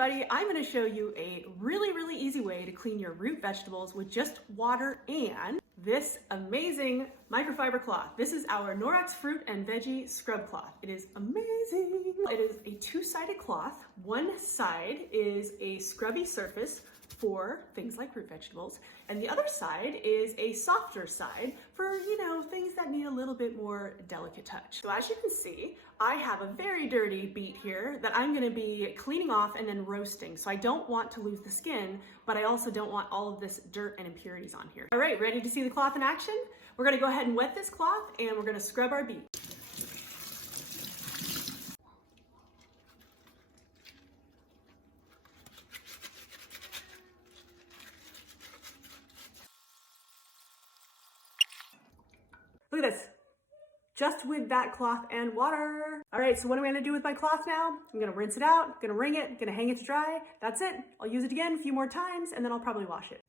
everybody, I'm going to show you a really easy way to clean your root vegetables with just water and this amazing microfiber cloth. This is our Norwex Fruit and Veggie Scrub Cloth. It is amazing. It is a two-sided cloth. One side is a scrubby surface for things like root vegetables, and the other side is a softer side for, things that need a little bit more delicate touch. So as you can see, I have a very dirty beet here that I'm gonna be cleaning off and then roasting. So I don't want to lose the skin, but I also don't want all of this dirt and impurities on here. All right, ready to see the cloth in action? We're gonna go ahead and wet this cloth and we're gonna scrub our beet. Look at this, just with that cloth and water. All right, so what am I gonna do with my cloth now? I'm gonna rinse it out, gonna wring it, gonna hang it to dry. That's it. I'll use it again a few more times and then I'll probably wash it.